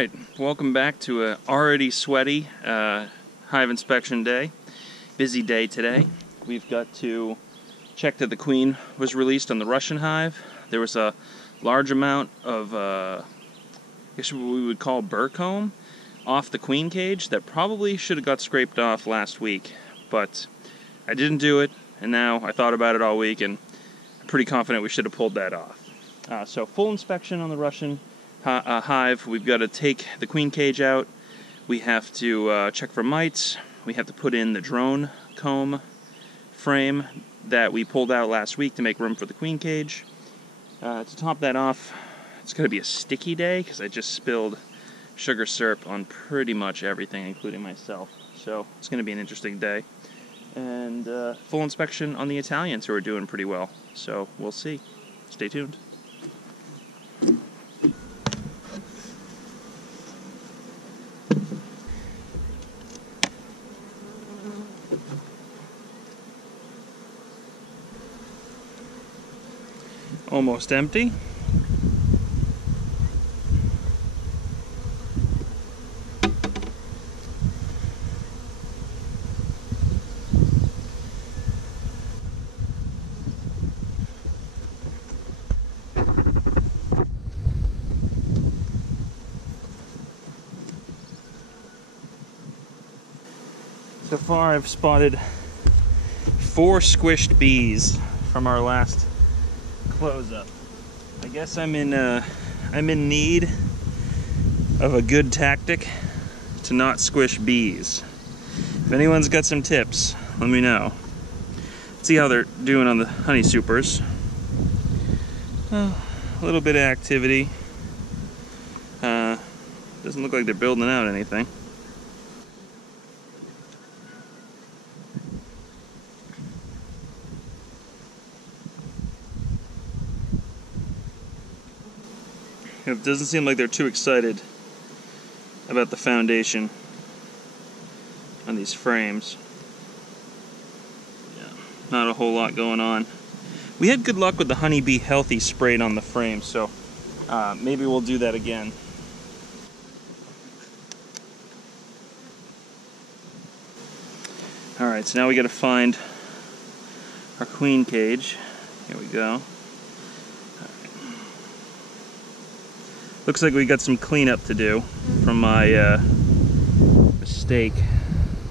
Alright, welcome back to a already sweaty hive inspection day. Busy day today. We've got to check that the queen was released on the Russian hive. There was a large amount of, I guess what we would call burr comb off the queen cage that probably should have got scraped off last week, but I didn't do it, and now I thought about it all week, and I'm pretty confident we should have pulled that off. So full inspection on the Russian hive. We've got to take the queen cage out. We have to check for mites. We have to put in the drone comb frame that we pulled out last week to make room for the queen cage. To top that off, it's going to be a sticky day because I just spilled sugar syrup on pretty much everything, including myself. So it's going to be an interesting day. And full inspection on the Italians, who are doing pretty well. So we'll see. Stay tuned. Almost empty. So far I've spotted 4 squished bees from our last close-up. I guess I'm in need of a good tactic to not squish bees. If anyone's got some tips, let me know. Let's see how they're doing on the honey supers. A little bit of activity. Doesn't look like they're building out anything. It doesn't seem like they're too excited about the foundation on these frames. Yeah, not a whole lot going on. We had good luck with the Honeybee Healthy sprayed on the frame, so maybe we'll do that again. Alright, so now we gotta find our queen cage. Here we go. Looks like we got some cleanup to do from my mistake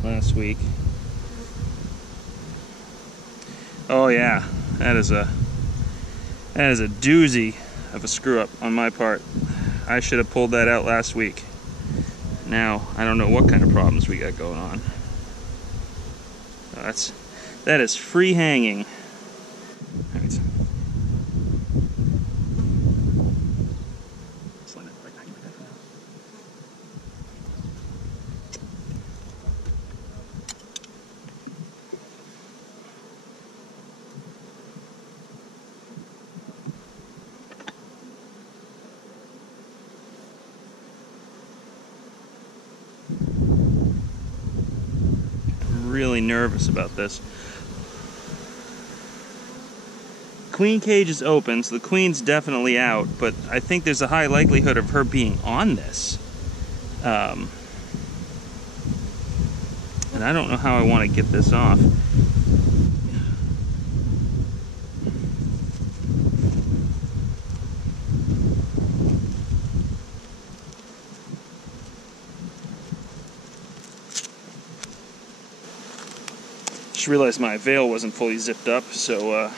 last week. Oh yeah, that is a doozy of a screw up on my part. I should have pulled that out last week. Now I don't know what kind of problems we got going on. That is free hanging. All right. Really nervous about this. Queen cage is open, so the queen's definitely out, but I think there's a high likelihood of her being on this. And I don't know how I want to get this off. Just realized my veil wasn't fully zipped up, so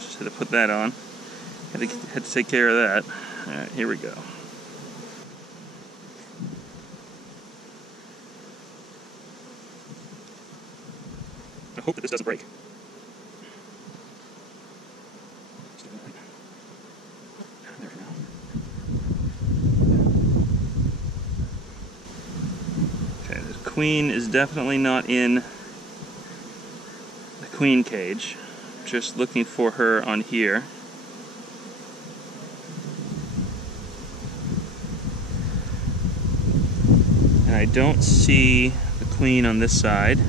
just had to put that on. Had to take care of that. Alright, here we go. I hope that this doesn't break. There for now. Okay, the queen is definitely not in queen cage. Just looking for her on here. And I don't see the queen on this side.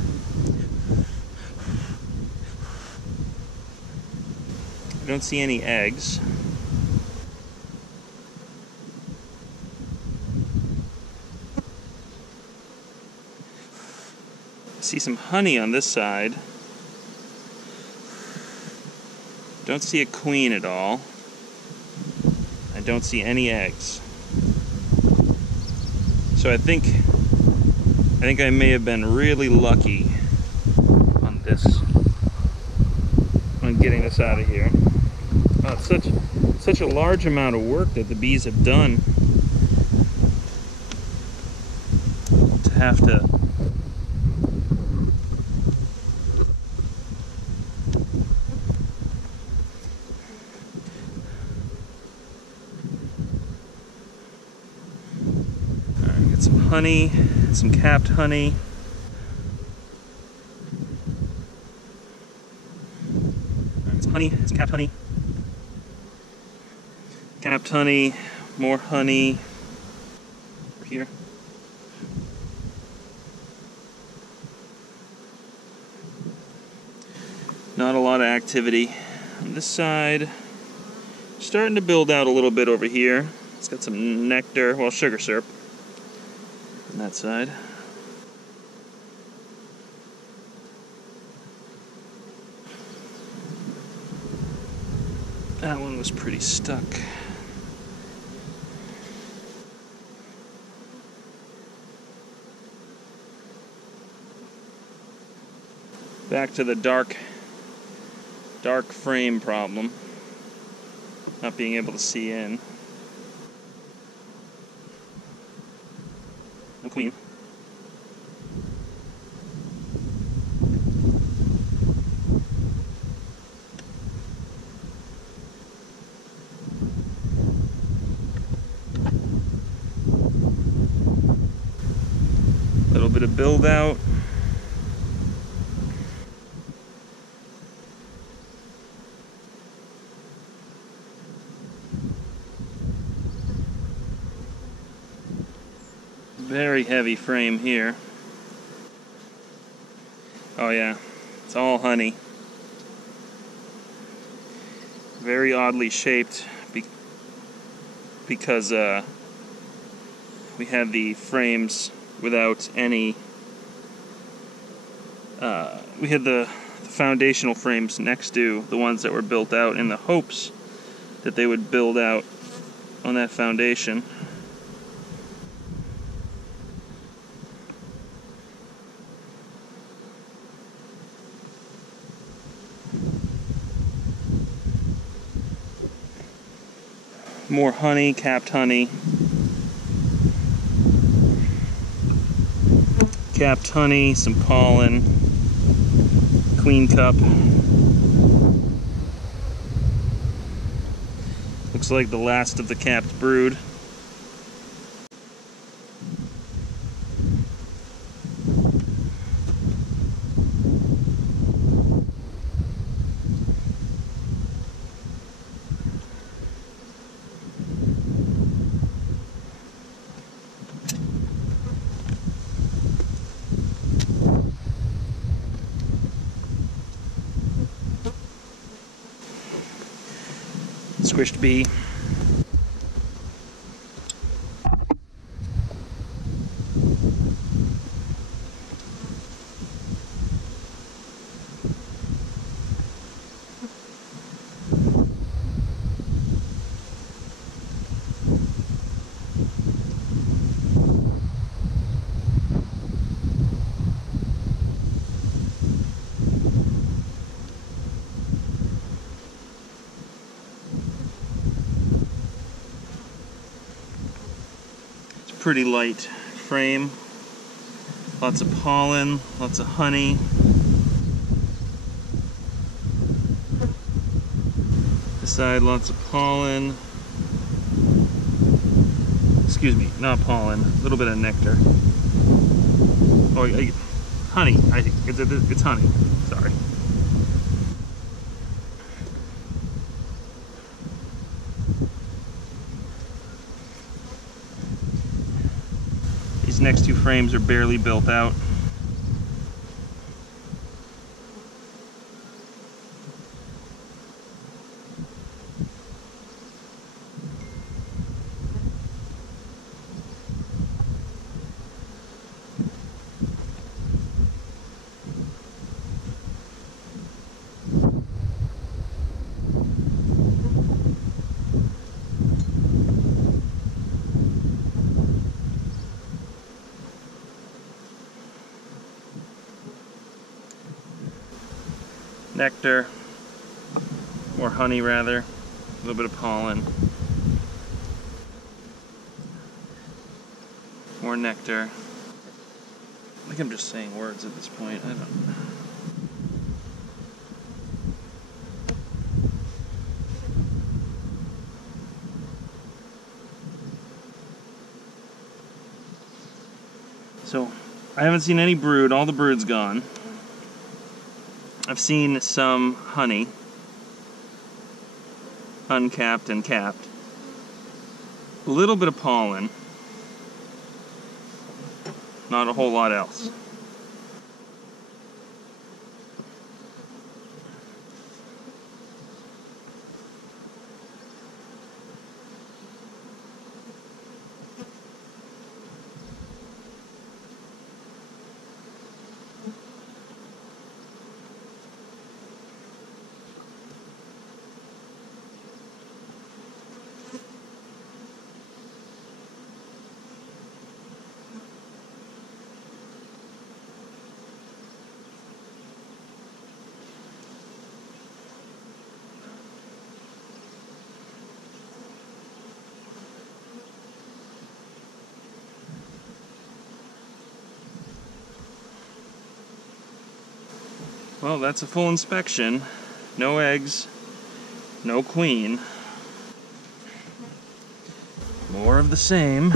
I don't see any eggs. See some honey on this side. Don't see a queen at all. I don't see any eggs. So I think I may have been really lucky on this, on getting this out of here. Oh, it's such a large amount of work that the bees have done to have to get some honey, some capped honey. Some honey, some capped honey. Capped honey, more honey. Over here. Not a lot of activity on this side. Starting to build out a little bit over here. It's got some nectar, well, sugar syrup on that side. That one was pretty stuck. Back to the dark frame problem. Not being able to see in. No queen. Little bit of build out. Very heavy frame here. Oh yeah, it's all honey. Very oddly shaped because we had the frames without any. We had the foundational frames next to the ones that were built out in the hopes that they would build out on that foundation. More honey, capped honey. Capped honey, some pollen, queen cup. Looks like the last of the capped brood. Squished bee. Pretty light frame, lots of pollen, lots of honey. This side, lots of pollen. Excuse me, not pollen, a little bit of nectar. Oh, honey, I think it's honey, sorry. These next two frames are barely built out. nectar, or honey rather, a little bit of pollen, more nectar. I think I'm just saying words at this point. I don't know. So, I haven't seen any brood. All the brood's gone. I've seen some honey, uncapped and capped. A little bit of pollen. Not a whole lot else. Well, that's a full inspection. No eggs, no queen. More of the same.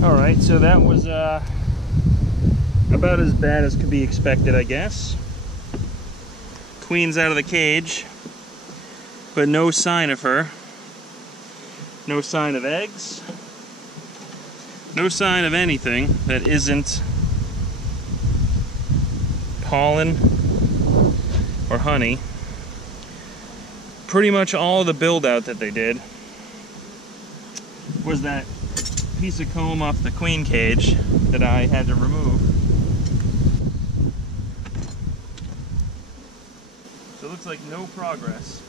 Alright, so that was about as bad as could be expected, I guess. Queen's out of the cage, but no sign of her. No sign of eggs. No sign of anything that isn't pollen or honey. Pretty much all of the build out that they did was that piece of comb off the queen cage that I had to remove. So it looks like no progress.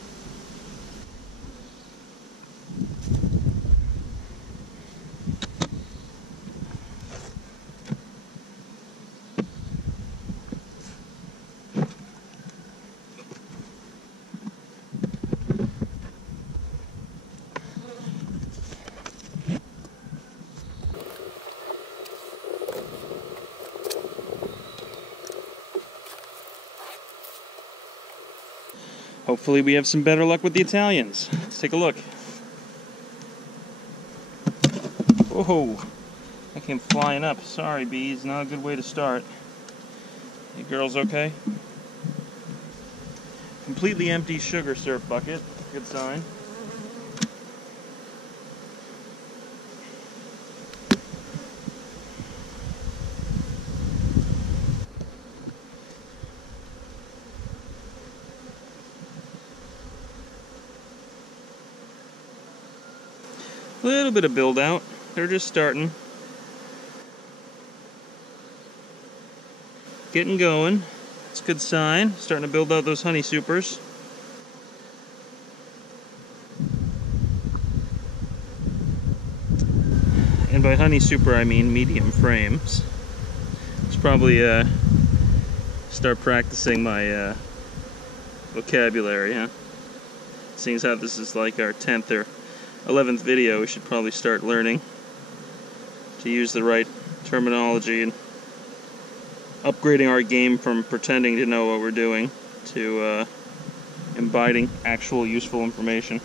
Hopefully we have some better luck with the Italians. Let's take a look. Whoa, that came flying up. Sorry, bees, not a good way to start. You girls okay? Completely empty sugar syrup bucket. Good sign. A little bit of build out. They're just starting. Getting going. It's a good sign. Starting to build out those honey supers. And by honey super I mean medium frames. Let's probably start practicing my vocabulary, huh? Seeing as how this is like our 10th or 11th video, we should probably start learning to use the right terminology and upgrading our game from pretending to know what we're doing to imbibing actual useful information.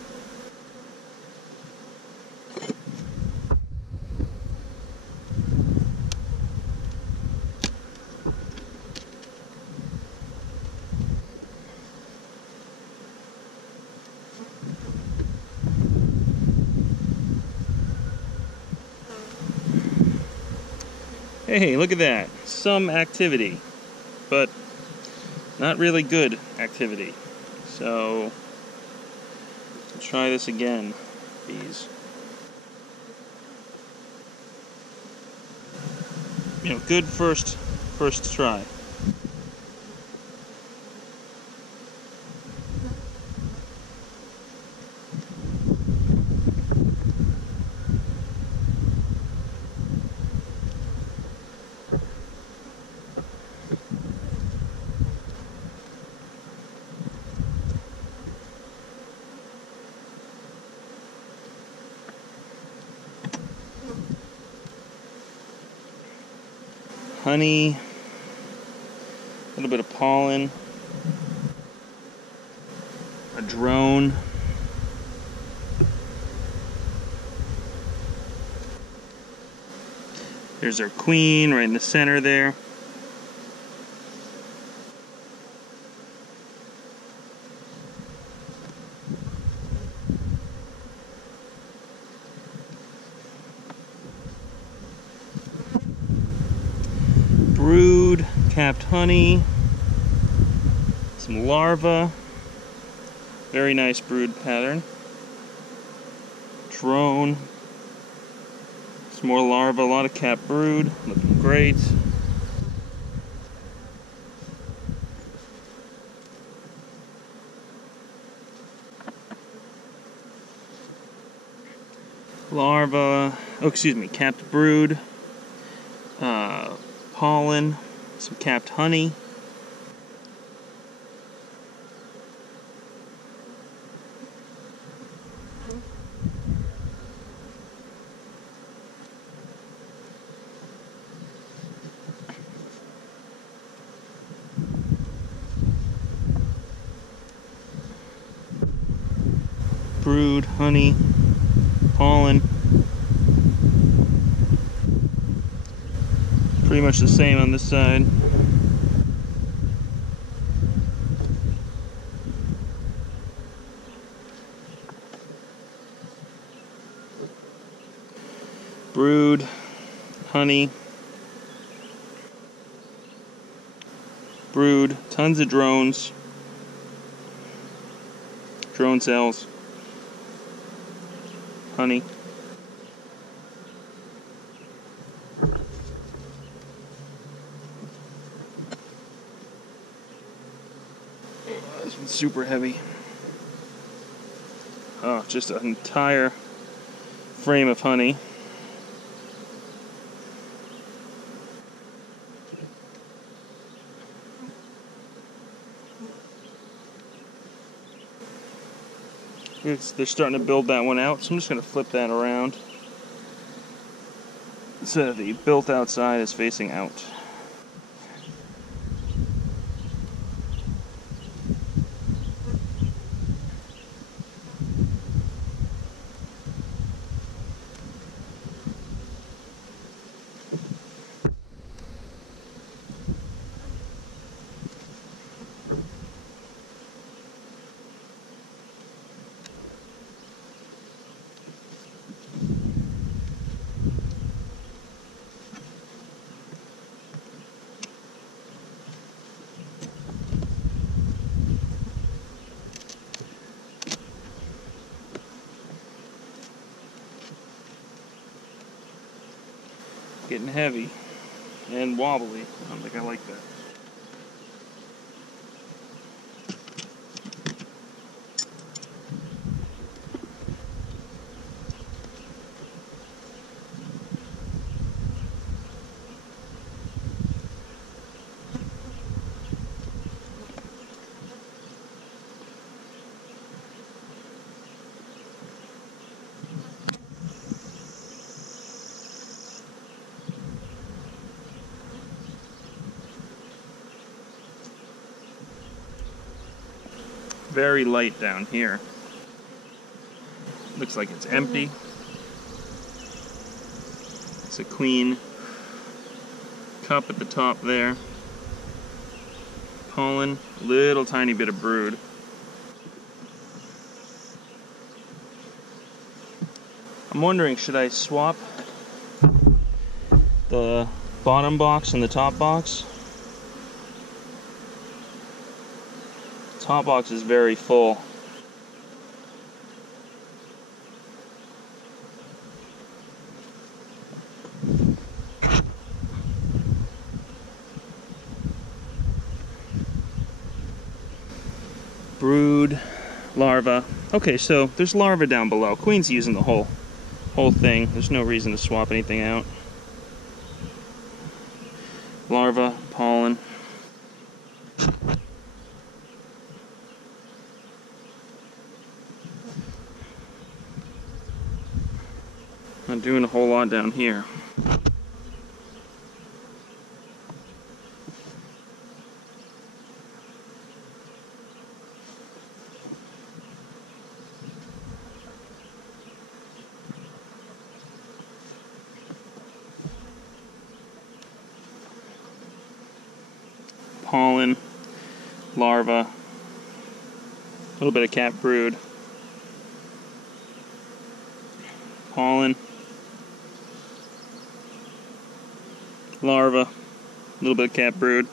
Hey, look at that. Some activity, but not really good activity. So, let's try this again, bees. You know, good first try. Honey, a little bit of pollen, a drone, there's our queen right in the center there. Brood, capped honey, some larvae, very nice brood pattern, drone, some more larvae, a lot of capped brood, looking great. Larvae, capped brood, pollen, some capped honey. Brood, honey, pollen. Pretty much the same on this side. Brood, honey, brood, tons of drones, drone cells, honey. This one's super heavy. Oh, just an entire frame of honey. They're starting to build that one out, so I'm just going to flip that around so the built out side is facing out. getting heavy and wobbly. I don't think I like that. Very light down here. Looks like it's empty. It's a clean cup at the top there. Pollen, little tiny bit of brood. I'm wondering, should I swap the bottom box and the top box? Top box is very full. Brood, larva. Okay, so there's larva down below. Queen's using the whole thing. There's no reason to swap anything out. Larva, pollen. Not doing a whole lot down here. Pollen, larva, a little bit of cat brood. Pollen, larva, a little bit of cat brood.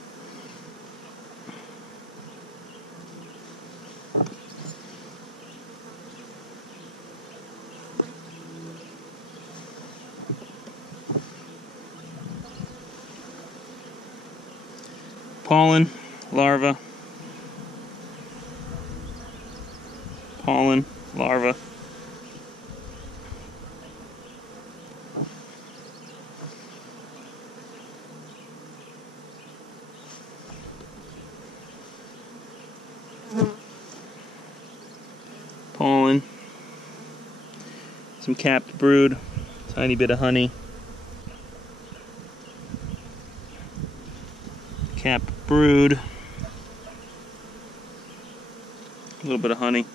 Pollen, larva, pollen, larva. Pollen, some capped brood, tiny bit of honey. Capped brood, a little bit of honey.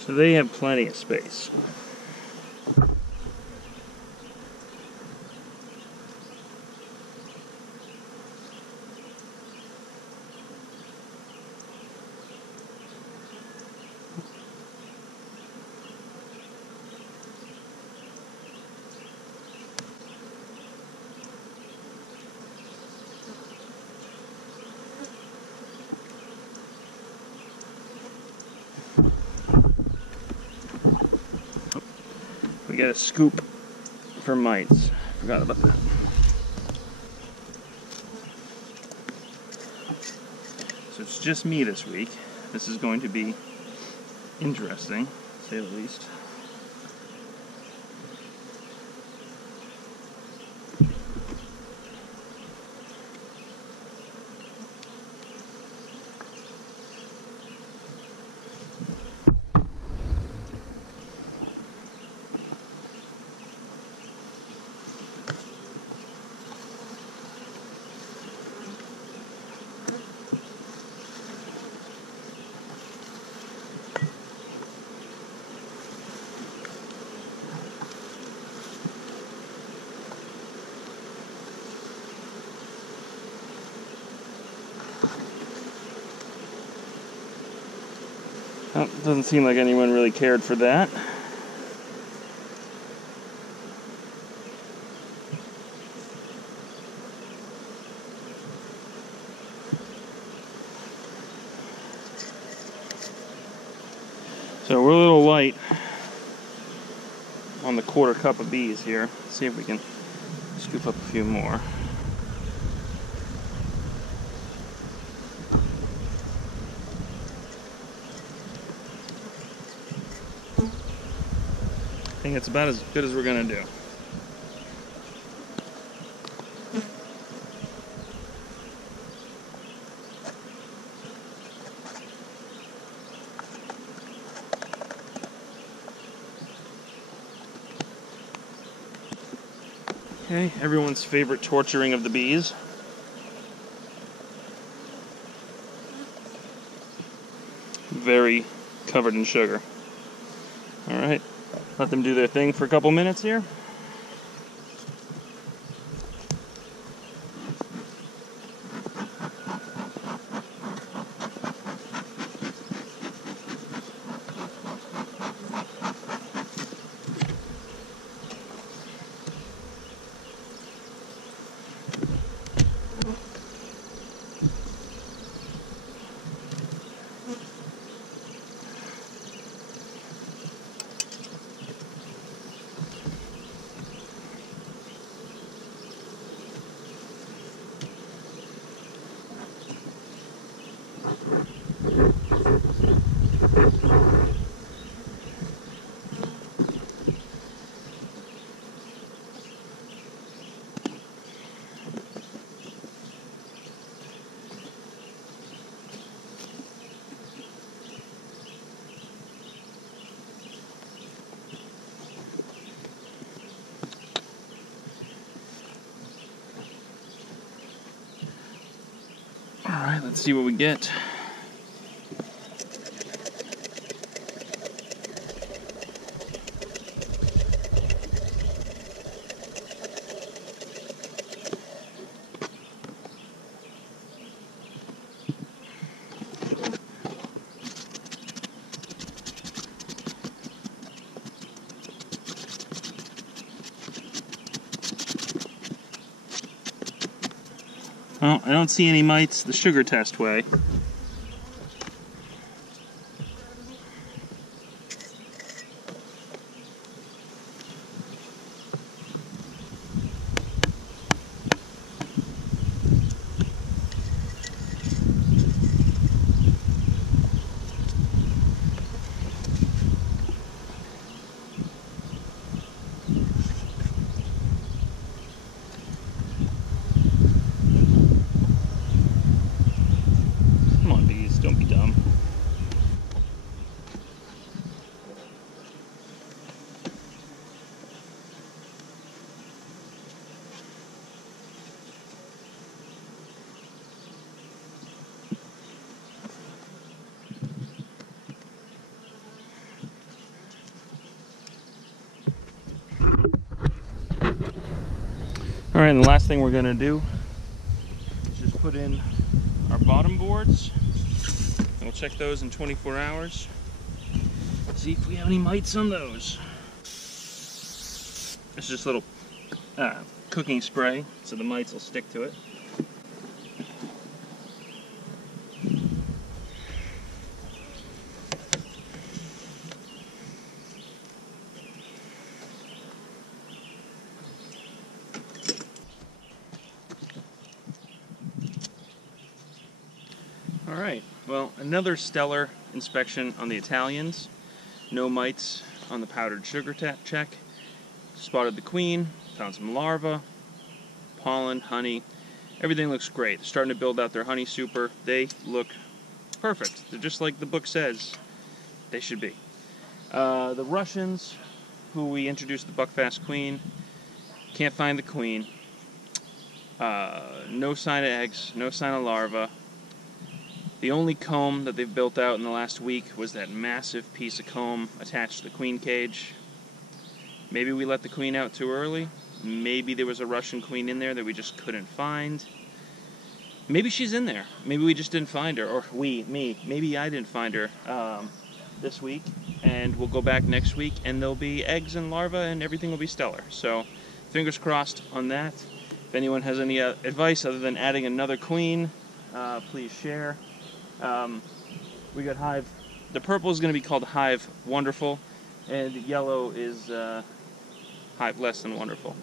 So they have plenty of space. We got a scoop for mites. Forgot about that. So it's just me this week. This is going to be interesting, to say the least. Well, doesn't seem like anyone really cared for that. So we're a little light on the quarter cup of bees here. Let's see if we can scoop up a few more. I think it's about as good as we're gonna do. Okay, everyone's favorite torturing of the bees. Very covered in sugar. Alright, let them do their thing for a couple minutes here. Alright, let's see what we get. Well, I don't see any mites the sugar test way. Come on, bees, don't be dumb. Alright, and the last thing we're going to do is just put in our bottom boards. And we'll check those in 24 hours. See if we have any mites on those. It's just a little cooking spray, so the mites will stick to it. Alright, well, another stellar inspection on the Italians. No mites on the powdered sugar check. Spotted the queen, found some larvae, pollen, honey. Everything looks great. They're starting to build out their honey super. They look perfect. They're just like the book says they should be. The Russians, who we introduced the Buckfast queen, can't find the queen. No sign of eggs, no sign of larvae. The only comb that they've built out in the last week was that massive piece of comb attached to the queen cage. Maybe we let the queen out too early. Maybe there was a Russian queen in there that we just couldn't find. Maybe she's in there. Maybe we just didn't find her. Or maybe I didn't find her. this week, and we'll go back next week, and there'll be eggs and larvae, and everything will be stellar. So, fingers crossed on that. If anyone has any advice other than adding another queen, please share. We got Hive. The purple is going to be called Hive Wonderful, and yellow is Hive Less Than Wonderful.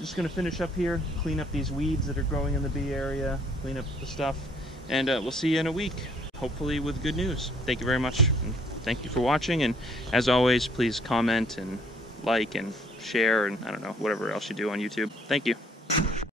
Just going to finish up here, clean up these weeds that are growing in the bee area, clean up the stuff, and we'll see you in a week, hopefully with good news. Thank you very much, and thank you for watching, and as always, please comment and like and share and I don't know, whatever else you do on YouTube. Thank you.